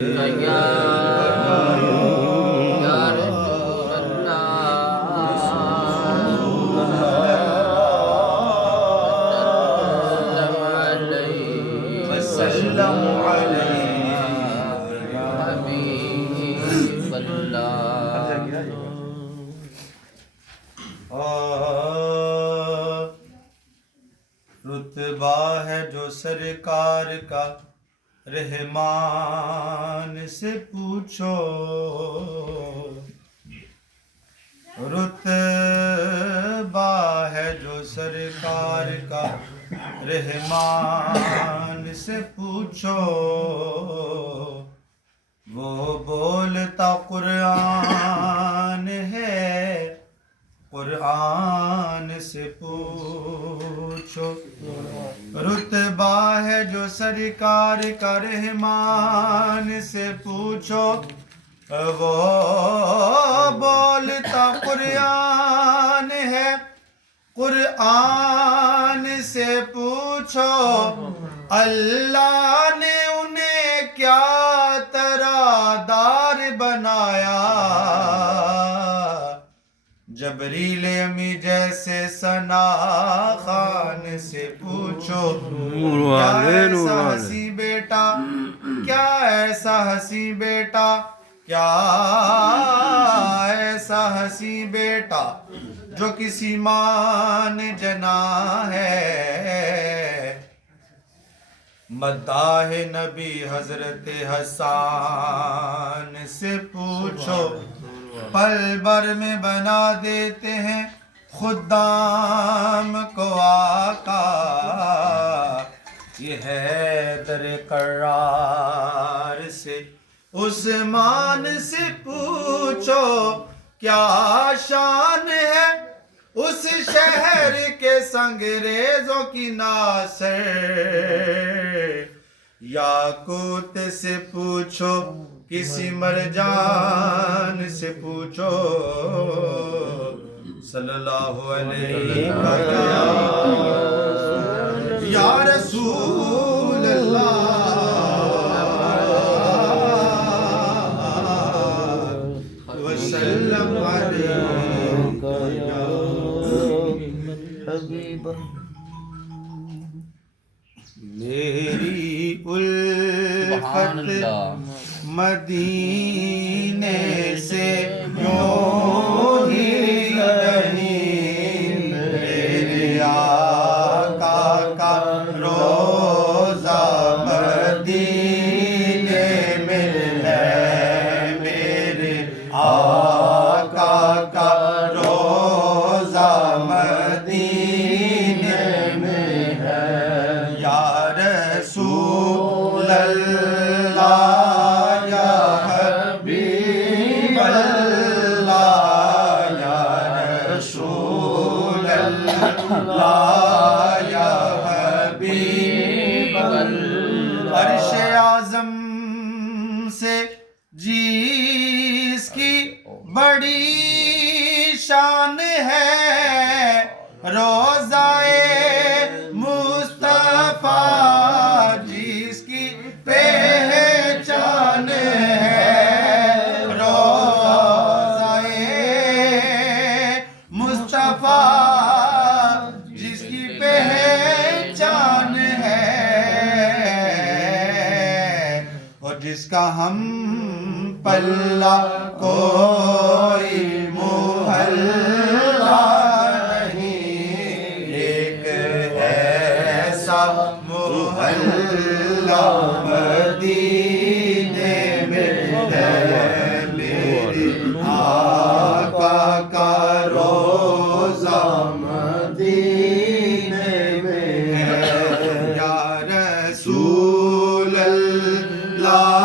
رتبہ ہے جو سرکار کا رحمان سے پوچھو، رتبہ ہے جو سرکار کا رحمان سے پوچھو، وہ بولتا قرآن ہے، قرآن سے پوچھو، رتبہ ہے جو سرکار کا رحمان سے پوچھو، وہ بولتا قرآن ہے، قرآن سے پوچھو، اللہ نے انہیں کیا ترادار بنایا، جبریل امی جیسے ثنا خان سے پوچھو، کیا ایسا ہنسی بیٹا، کیا ایسا ہنسی بیٹا، کیا ایسا ہنسی بیٹا جو کسی ماں نے جنا ہے، مداح نبی حضرت حسان سے پوچھو، پل بھر میں بنا دیتے ہیں خدام کو آقا، یہ ہے در قرار سے عثمان سے پوچھو، کیا شان ہے اس شہر کے سنگریزوں کی ناصر، یاقوت سے پوچھو، کسی مرجان سے پوچھو، صلی اللہ علیہ وسلم یا رسول اللہ وسلم علیہ یا حبیب، میری الفت مدینے سے یوں ہی نہیں، میرے آقا کا روزہ مدینے میں ہے، میرے آقا کا روزہ مدینے میں ہے، یا رسول اللہ یا حبیب اللہ، عرش اعظم سے جس کی بڑی شان ہے، روضہ مصطفیٰ جس کی پہچان ہے، روضہ مصطفیٰ جس کا ہم پلہ کوئی محلہ نہیں، ایک ایسا محلہ مدینے میں ہے، میرے آقا کا روزہ مدینے میں ہے، یا رسول اللہ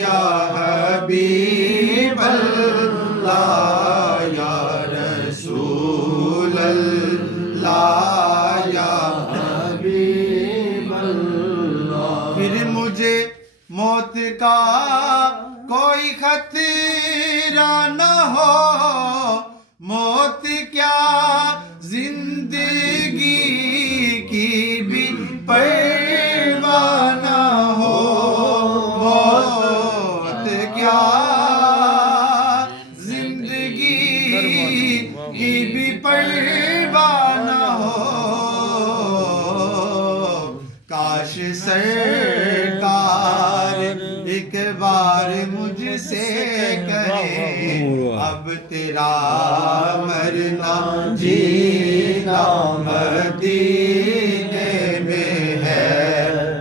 یا حبیب اللہ، یا رسول اللہ یا حبیب اللہ، پھر مجھے موت کا کوئی خطرہ نہ ہو، موت کیا زندگی کی بھی پرواہ نہ ہو، ایک بار مجھ سے کہے اب تیرا مرنا جینا مدینے میں ہے،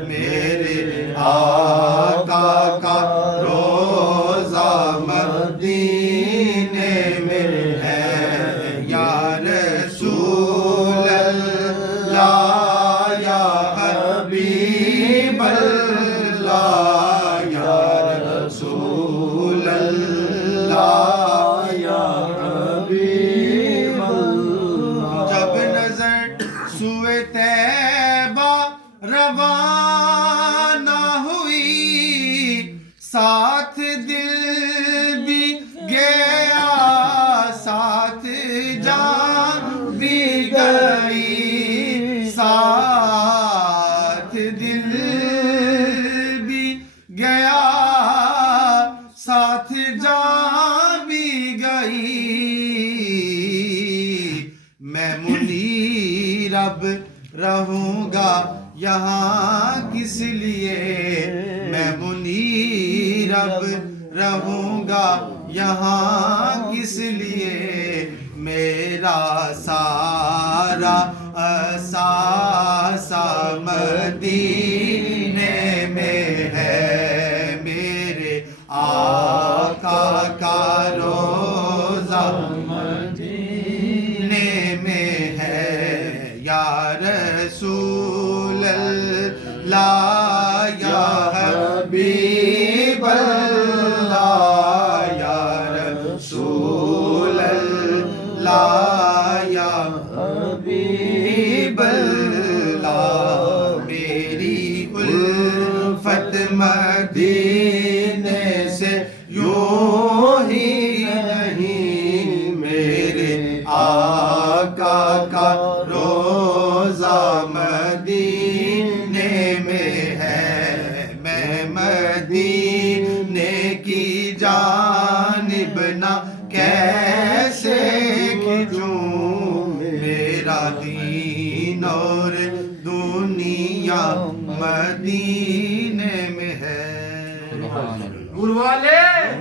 میرے آقا کا روزہ مدینے میں ہے، یا رسول اللہ یا حبیب اللہ یا رسول اللہ یا حبیب اللہ۔ جب نظر سوئے طیبہ روانہ ہوئی، ساتھ دل بھی گیا ساتھ جان بھی گئی، ساتھ دل بھی گیا ساتھ جان بھی گئی، میں منیر اب رہوں گا یہاں کس لیے، میں منیر اب رہوں گا یہاں کس لیے، میرا سارا اثاثہ مدینے میں ہے، میرے آقا کا روزہ مدینے میں ہے، یا رسول اللہ یا حبیب اللہ یا رسول اللہ یا حبیب اللہ، میری الفت مدینے سے یوں ہی نہیں، میرے آقا کا روزہ مدینے میں ہے، میں مدینے کی جانب نہ کیسے کھنچوں، میرا دین اور دنیا